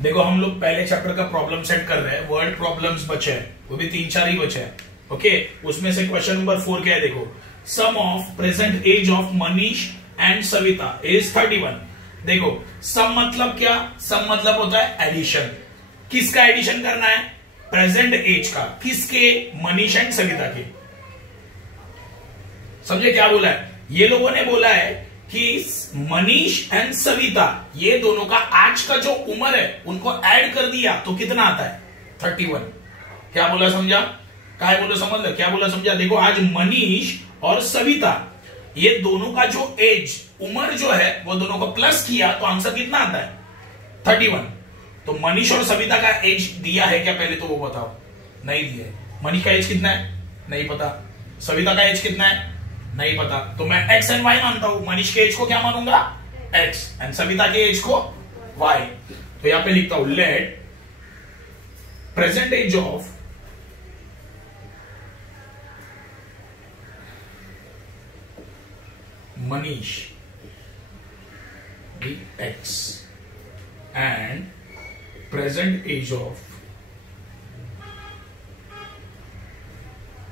देखो हम लोग पहले चैप्टर का प्रॉब्लम सेट कर रहे हैं, वर्ड प्रॉब्लम्स बचे हैं, वो भी 3-4 ही बचे हैं। ओके, उसमें से क्वेश्चन नंबर 4 क्या है देखो, sum of present age of Manish and Savita is 31। देखो सम मतलब क्या, सम मतलब होता है एडिशन। किसका एडिशन करना है, प्रेजेंट एज का, किसके, मनीष एंड सविता के। समझे क्या बोला है, ये लोगों ने बोला है कि मनीष एंड सविता ये दोनों का आज का जो उम्र है उनको ऐड कर दिया तो कितना आता है, 31। क्या बोला समझा, क्या बोला समझ लो, क्या बोला समझा। देखो आज मनीष और सविता ये दोनों का जो एज, उम्र जो है वो दोनों को प्लस किया तो आंसर कितना आता है, 31। तो मनीष और सविता का एज दिया है क्या, पहले तो वो बताओ। नहीं दिया है। मनीष का एज कितना है, नहीं पता। सविता का एज कितना है, नहीं पता। तो मैं एक्स एंड वाई मानता हूं। मनीष के एज को क्या मानूंगा, एक्स, एंड सविता के एज को वाई। तो यहां पे लिखता हूं let present age of Manish be x and present age of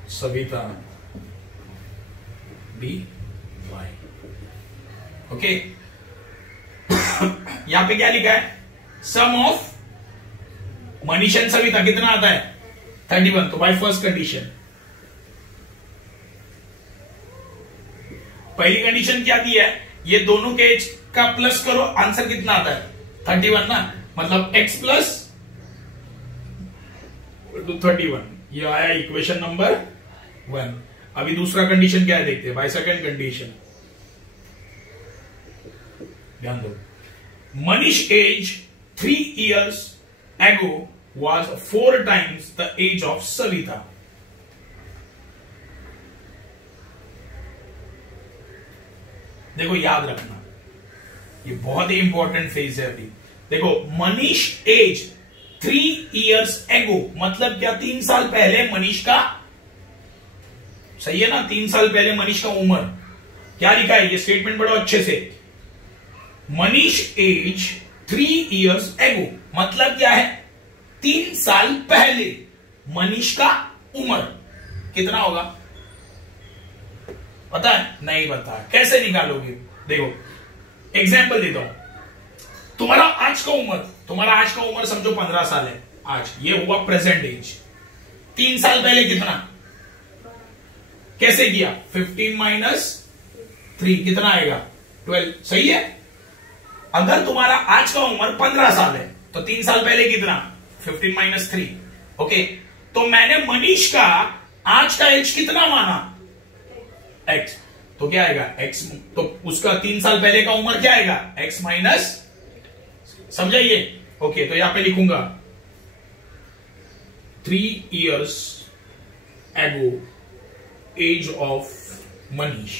Savita be y। Okay, यहां पे क्या लिखा है, sum of Manish and Savita कितना आता है, 31। तो बाय फर्स्ट कंडीशन, पहली कंडीशन क्या दी है, ये दोनों के एज का प्लस करो, आंसर कितना आता है, 31 ना, मतलब x प्लस 31। ये आया इक्वेशन नंबर 1। अभी दूसरा कंडीशन क्या है देखते हैं, बाय सेकंड कंडीशन ध्यान दो। Manish age 3 years ago was 4 times the age of Savita। देखो याद रखना, ये बहुत ही इंपॉर्टेंट फेज है। अभी देखो मनीष एज 3 years ago मतलब क्या, 3 साल पहले मनीष का, सही है ना, 3 साल पहले मनीष का उम्र क्या लिखा है, ये स्टेटमेंट पढ़ो अच्छे से। मनीष एज 3 years ago मतलब क्या है, 3 साल पहले मनीष का उम्र कितना होगा, पता है, नहीं पता, कैसे निकालोगे। देखो एग्जाम्पल देता हूं, तुम्हारा आज का उम्र समझो 15 साल है आज, ये हुआ प्रेजेंट एज। 3 साल पहले कितना, कैसे किया, 15 माइनस 3 कितना आएगा, 12। सही है। अगर तुम्हारा आज का उम्र 15 साल है तो 3 साल पहले कितना, 15 माइनस 3। ओके, तो मैंने मनीष का आज का एज कितना माना, x, तो क्या आएगा x, तो उसका 3 साल पहले का उम्र क्या आएगा, x माइनस, समझाइए। ओके, तो यहां पे लिखूंगा 3 years ago age of Manish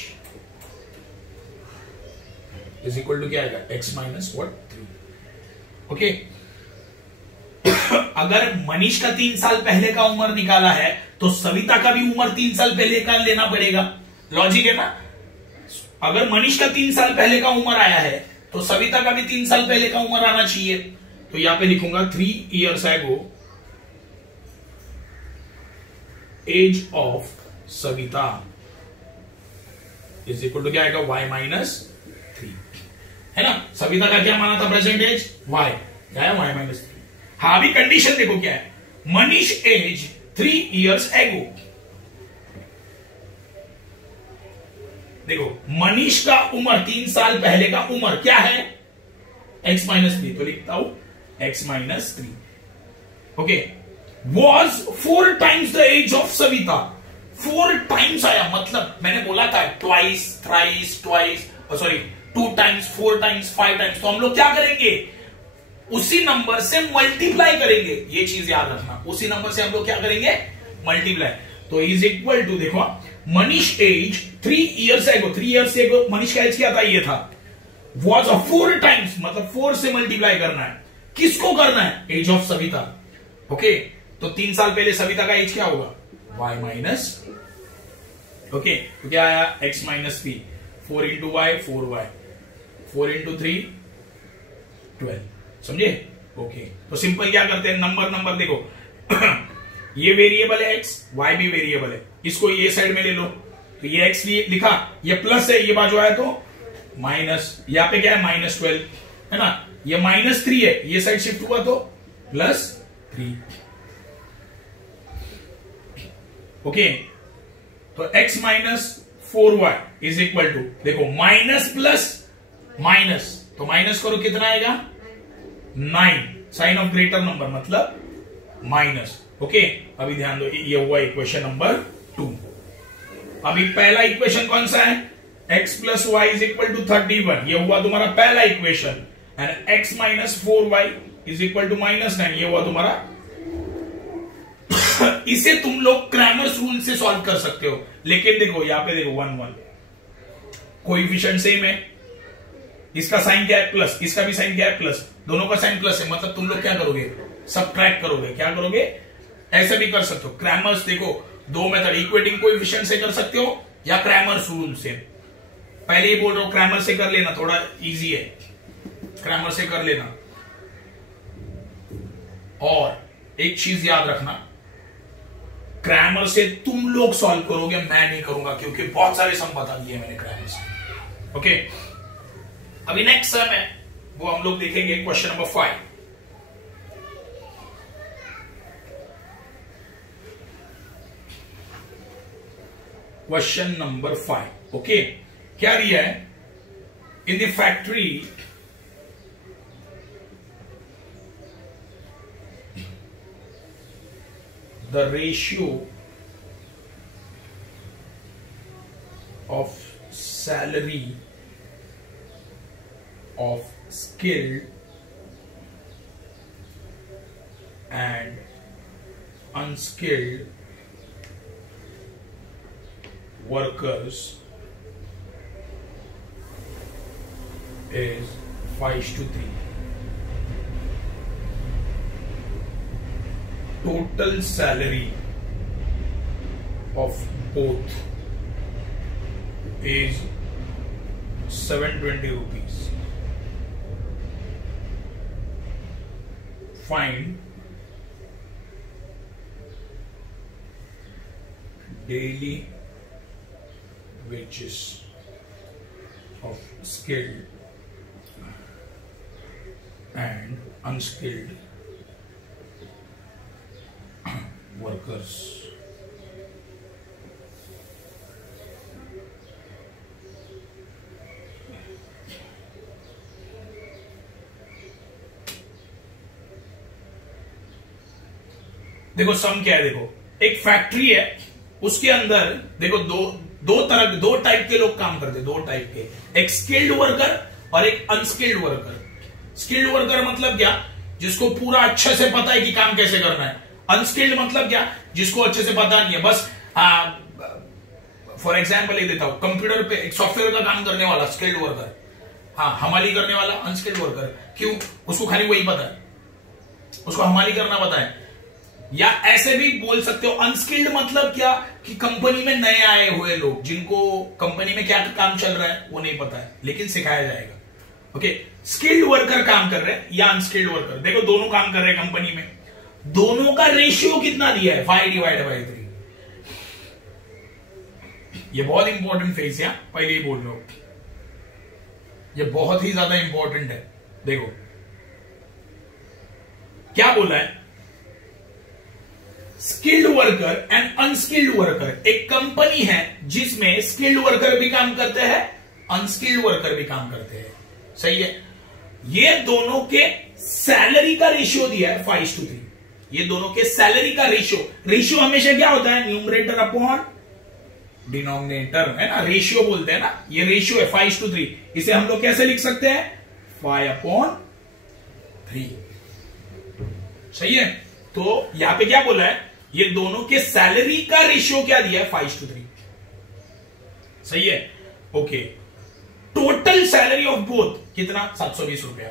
is equal to क्या आएगा, x माइनस 3। ओके, अगर मनीष का 3 साल पहले का उम्र निकाला है तो सविता का भी उम्र 3 साल पहले का लेना पड़ेगा, लॉजिक है ना। अगर मनीष का 3 साल पहले का उम्र आया है तो सविता का भी 3 साल पहले का उम्र आना चाहिए। तो यहां पे लिखूंगा 3 years ago age of Savita is equal to क्या आएगा, y माइनस 3, है ना। सविता का क्या माना था प्रेजेंट एज, y, क्या है, y माइनस 3। हाँ, अभी कंडीशन देखो क्या है, मनीष एज 3 years ago। देखो मनीष का उम्र 3 साल पहले का उम्र क्या है, x माइनस 3, तो लिखता हूं x minus 3। Okay, was 4 times the age of Savita. 4 times आया, मतलब मैंने बोला था twice, thrice, twice, sorry 2 times, 4 times, 5 times। तो हम लोग क्या करेंगे, उसी नंबर से मल्टीप्लाई करेंगे, ये चीज याद रखना, उसी नंबर से हम लोग क्या करेंगे, मल्टीप्लाई। तो इज इक्वल टू, देखो Manish age 3 years ago, 3 years ago Manish का एज क्या था, ये था। वॉज 4 times मतलब 4 से मल्टीप्लाई करना है, किसको करना है, एज ऑफ सविता। ओके, तो 3 साल पहले सविता का एज क्या होगा, y माइनस, ओके, तो क्या आया, x minus 3, 4 into y 4y, 4 into 3 12। समझे, ओके, तो सिंपल क्या करते हैं, नंबर देखो ये वेरिएबल है x, y भी वेरिएबल है, इसको ये साइड में ले लो, तो ये x लिखा, ये प्लस है, ये बाजू आया तो माइनस, यहाँ पे क्या है -12 है ना, ये -3 है, ये साइड शिफ्ट हुआ तो +3। ओके, तो x - 4y is equal to, देखो माइनस प्लस माइनस, तो माइनस करो कितना आएगा 9, साइन ऑफ ग्रेटर नंबर मतलब माइनस। ओके, अभी ध्यान दो, ये हुआ इक्वेशन नंबर 2। अभी पहला इक्वेशन कौन सा है, x + y = 31, ये हुआ तुम्हारा पहला इक्वेशन, एंड x - 4y = -9, ये हुआ तुम्हारा इसे तुम लोग क्रैमर्स रूल से सॉल्व कर सकते हो, लेकिन देखो यहां पे देखो 1 1 कोएफिशिएंट सेम है, इसका साइन क्या है प्लस, इसका भी साइन क्या है प्लस, दोनों का साइन प्लस है, मतलब तुम लोग क्या करोगे, सबट्रैक्ट करोगे, क्या करोगे, ऐसे भी कर सकते हो। क्रैमर्स देखो दो मेथड, इक्वेटिंग कोएफिशिएंट से कर सकते हो या क्रैमर्स रूल से। पहले ही बोल रहा हूं क्रैमर से कर लेना, थोड़ा इजी है, क्रैमर से कर लेना। और एक चीज याद रखना, क्रैमर से तुम लोग सॉल्व करोगे, मैं नहीं करूंगा, क्योंकि बहुत सारे सम बता दिए मैंने क्रैमर से। ओके, अभी नेक्स्ट सम है वो हम लोग देखेंगे, question number 5। Question number 5, okay, क्या दिया है, in the factory the ratio of salary of skilled and unskilled workers is 5:3. Total salary of both is 720 rupees. Find daily wages of skilled and unskilled workers. देखो सम क्या है, देखो एक factory है, उसके अंदर देखो दो टाइप के लोग काम करते हैं, दो टाइप के, एक स्किल्ड वर्कर और एक अनस्किल्ड वर्कर। स्किल्ड वर्कर मतलब क्या, जिसको पूरा अच्छे से पता है कि काम कैसे करना है। अनस्किल्ड मतलब क्या, जिसको अच्छे से पता नहीं है, बस फॉर एग्जाम्पल ये देता हूं, कंप्यूटर पे एक सॉफ्टवेयर का काम करने वाला स्किल्ड वर्कर, हाँ हमाली करने वाला अनस्किल्ड वर्कर। क्यों, उसको खाली वही पता है, उसको हमाली करना पता है। या ऐसे भी बोल सकते हो अनस्किल्ड मतलब क्या, कि कंपनी में नए आए हुए लोग, जिनको कंपनी में क्या काम चल रहा है वो नहीं पता है, लेकिन सिखाया जाएगा। ओके, स्किल्ड वर्कर काम कर रहे हैं या अनस्किल्ड वर्कर, देखो दोनों काम कर रहे हैं कंपनी में, दोनों का रेशियो कितना दिया है, 5/3। ये बहुत इंपॉर्टेंट फेज है, पहले ही बोल रहा हूं, ये बहुत ही ज्यादा इंपॉर्टेंट है। देखो क्या बोला है, skilled worker and unskilled worker. एक कंपनी है जिसमें स्किल्ड वर्कर भी काम करते हैं, अनस्किल्ड वर्कर भी काम करते हैं, सही है। ये दोनों के सैलरी का रेशियो दिया है 5:3। ये दोनों के सैलरी का रेशियो हमेशा क्या होता है, न्यूमरेटर अपॉन डिनोमिनेटर, है ना, रेशियो बोलते हैं ना, ये रेशियो है 5:3। इसे हम लोग कैसे लिख सकते हैं, 5/3, सही है। तो यहां पे क्या बोला है, ये दोनों के सैलरी का रेशियो क्या दिया है, 5:3, सही है। Okay, total salary of both कितना, 720 रुपया।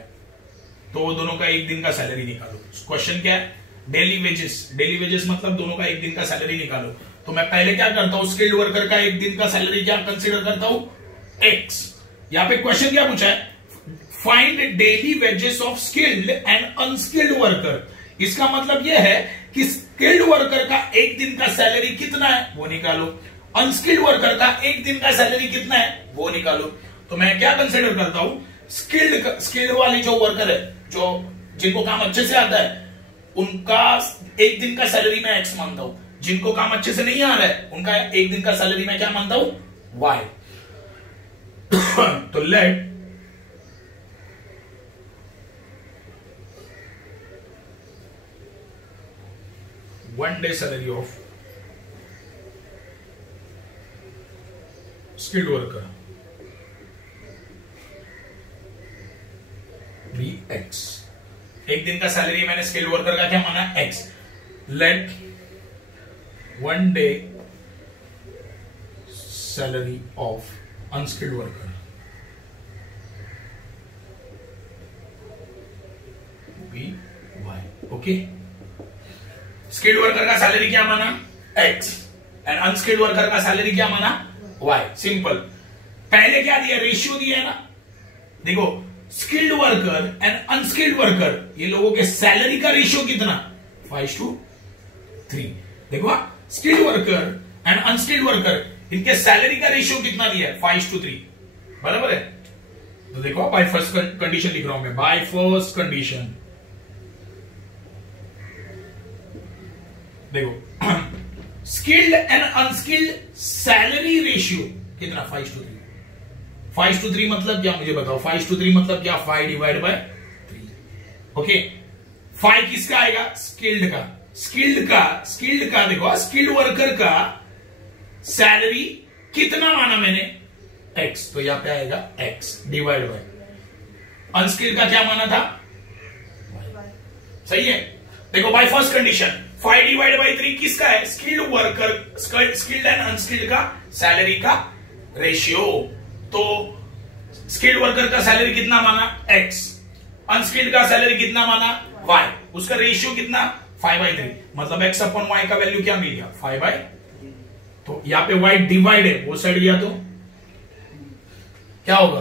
तो दोनों का एक दिन का सैलरी निकालो। क्वेश्चन क्या है, डेली वेजेस। डेली वेजेस मतलब दोनों का एक दिन का सैलरी निकालो। तो मैं पहले क्या करता हूं, स्किल्ड वर्कर का एक दिन का सैलरी क्या कंसीडर करता हूं, x। यहां पे क्वेश्चन क्या पूछा है, find daily wages of skilled and unskilled worker, इसका मतलब यह है कि स्किल्ड वर्कर का एक दिन का सैलरी कितना है वो निकालो, अनस्किल्ड वर्कर का एक दिन का सैलरी कितना है वो निकालो। तो मैं क्या कंसिडर करता हूं, स्किल्ड वाले जो वर्कर है, जो जिनको काम अच्छे से आता है, उनका एक दिन का सैलरी मैं एक्स मानता हूं। जिनको काम अच्छे से नहीं आ रहा है उनका एक दिन का सैलरी मैं क्या मानता हूं, वाई। तो late one day salary of skilled worker bee x. एक दिन का सैलरी मैंने स्किल्ड वर्कर का क्या माना, x. Let one day salary of unskilled worker be y. Okay, skilled worker का सैलरी क्या माना, एक्स, एंड अनस्किल्ड वर्कर का सैलरी क्या माना, वाई। सिंपल। पहले क्या दिया, रेशियो दिया है ना। देखो, skilled worker and unskilled worker, ये लोगों के सैलरी का रेशियो कितना, 5:3। देखो, skilled worker and unskilled worker, इनके सैलरी का रेशियो कितना दिया है, 5:3, बराबर है। तो देखो, बाय फर्स्ट कंडीशन लिख रहा हूं मैं, बाय फर्स्ट कंडीशन। देखो, skilled and unskilled salary ratio कितना, 5:3। 5:3 मतलब क्या, मुझे बताओ। 5:3 मतलब क्या, 5 डिवाइड बाय 3। ओके, 5 किसका आएगा, स्किल्ड का। स्किल्ड का देखो, स्किल्ड वर्कर का सैलरी कितना माना मैंने, एक्स, तो यहां पे आएगा एक्स डिवाइड बाय, अनस्किल्ड का क्या माना था, सही है। देखो, bye first condition 5 divide by 3 किसका है, skilled worker, skilled and unskilled का सैलरी का रेशियो। तो स्किल्ड वर्कर का सैलरी कितना माना, एक्स, अनस्किल्ड का सैलरी कितना माना, वाई, उसका रेशियो कितना, 5/3, मतलब एक्स अपॉन वाई का वैल्यू क्या मिल गया, 5/। तो यहां पे वाई डिवाइड है, वो साइड गया तो क्या होगा,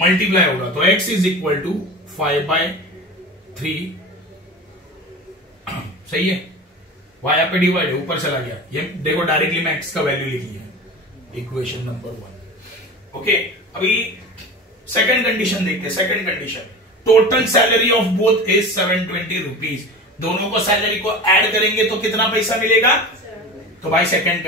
मल्टीप्लाई होगा। तो एक्स इज इक्वल टू 5/3, सही है। वाई यहाँ पे डिवाइड है, ऊपर चला गया। ये देखो, डायरेक्टली मैं एक्स का वैल्यू लिख लिया, इक्वेशन नंबर 1। ओके, अभी सेकंड कंडीशन देखते हैं। Second condition, total salary of both is 720 rupees. दोनों को सैलरी को ऐड करेंगे तो कितना पैसा मिलेगा, तो बाय सेकंड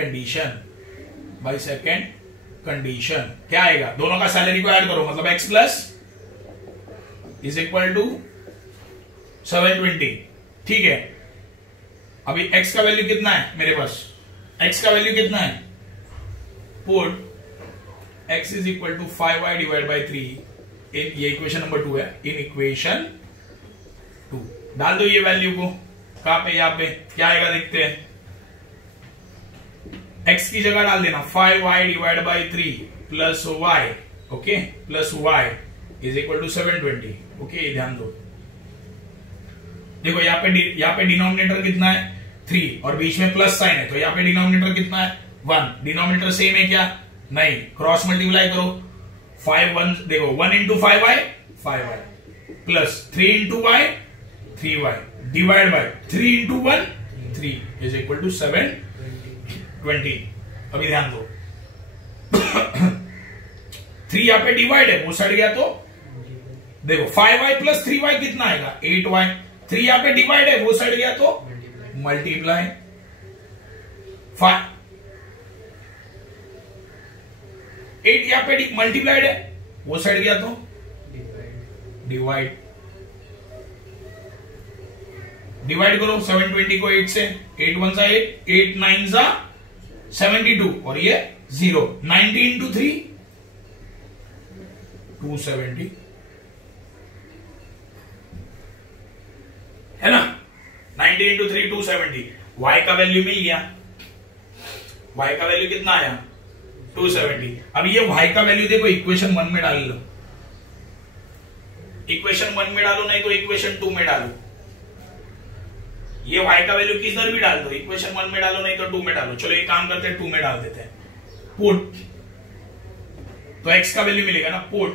कंडीशन क्या आएगा, दोनों का सैलरी को ऐड करो, मतलब x plus is equal to 720। ठीक है, अभी x का वैल्यू कितना है मेरे पास, x का वैल्यू कितना है, put x is equal to 5y divide by 3 in, ये इक्वेशन नंबर 2 है, इन इक्वेशन 2 डाल दो ये वैल्यू को, कहां पे, यहां पे क्या आएगा देखते हैं। x की जगह डाल देना 5y divide by 3 plus y, okay, plus y is equal to 720। Okay, ध्यान दो, देखो यहाँ पे डिनोमिनेटर कितना है, 3, और बीच में प्लस साइन है, तो यहाँ पे डिनोमिनेटर कितना है, 1। डिनोमिनेटर सेम है क्या, नहीं, क्रॉस मल्टीप्लाई करो, 5 1, देखो 1 into 5y 5y plus 3 into y 3y divide by 3 into 1 3 is equal to 720। अभी ध्यान दो, 3 यहाँ पे डिवाइड है, वो साइड गया तो देखो 5y प्लस 3y कितना आएगा, 8y। 3 यहाँ पे डिवाइड है, वो साइड गया तो मल्टीप्लाई, 8 यहाँ पे मल्टीप्लाइड है, वो साइड गया तो डिवाइड। डिवाइड करो 720 को 8 से, 8 1 सा 8, 8 9 सा 72, और ये 0। 90 इंटू 3 270 है ना, 90 इंटू 3 270। y का वैल्यू मिल गया, y का वैल्यू कितना आया, 270। अब ये y का वैल्यू देखो इक्वेशन 1 में डाल लो, इक्वेशन 1 में डालो, नहीं तो इक्वेशन 2 में डालो। ये y का वैल्यू किधर भी डाल दो, इक्वेशन 1 में डालो, नहीं तो 2 में डालो। चलो ये काम करते हैं, 2 में डाल देते हैं, पुट, तो x का वैल्यू मिलेगा ना, put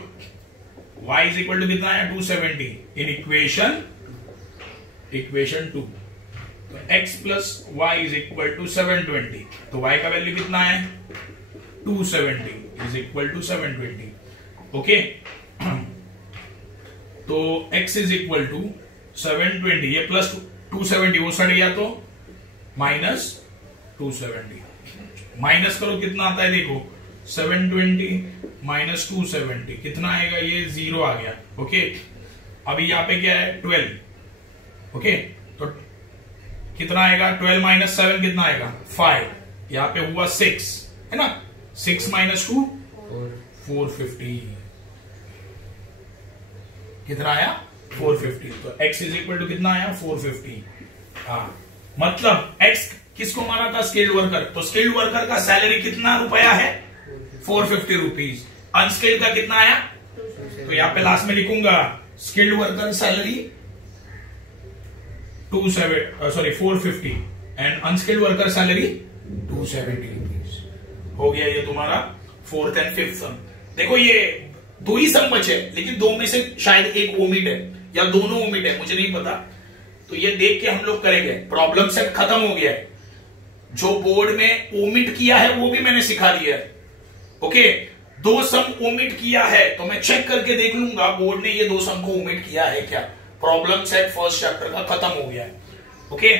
y is equal to कितना है, 270 इन इक्वेशन 2, तो x plus y is equal to 720, तो y का वैल्यू कितना है 270 इज इक्वल टू 720। ओके, तो x इज इक्वल टू 720, ये प्लस 270 वो सड़ गया तो माइनस 270, माइनस करो कितना आता है देखो 720 माइनस 270 कितना आएगा, ये 0 आ गया। ओके, अभी यहाँ पे क्या है 12। ओके, तो कितना आएगा 12 माइनस 7 कितना आएगा 5, यहाँ पे हुआ 6 है ना, 6 माइनस 2 450, कितना आया 450, तो x इज इक्वल टू कितना आया 450। हाँ, मतलब x किसको माना था स्किल्ड वर्कर, तो स्किल्ड वर्कर का सैलरी कितना रुपया है 450 रुपीज, अनस्किल्ड का कितना आया, तो यहां पे लास्ट में लिखूंगा skilled worker salary 450 and unskilled worker salary 270 rupees. हो गया ये तुम्हारा 4th एंड 5th सम। देखो ये 2 ही सम बचे, लेकिन 2 में से शायद एक ओमिट है या दोनों ओमिट है, मुझे नहीं पता, तो ये देख के हम लोग करेंगे। प्रॉब्लम सेट खत्म हो गया है, जो बोर्ड में ओमिट किया है वो भी मैंने सिखा दिया है। ओके, 2 सम ओमिट किया है तो मैं चेक करके देख लूंगा बोर्ड ने ये 2 सम को ओमिट किया है क्या। प्रॉब्लम सेट फर्स्ट चैप्टर का खत्म हो गया है। ओके,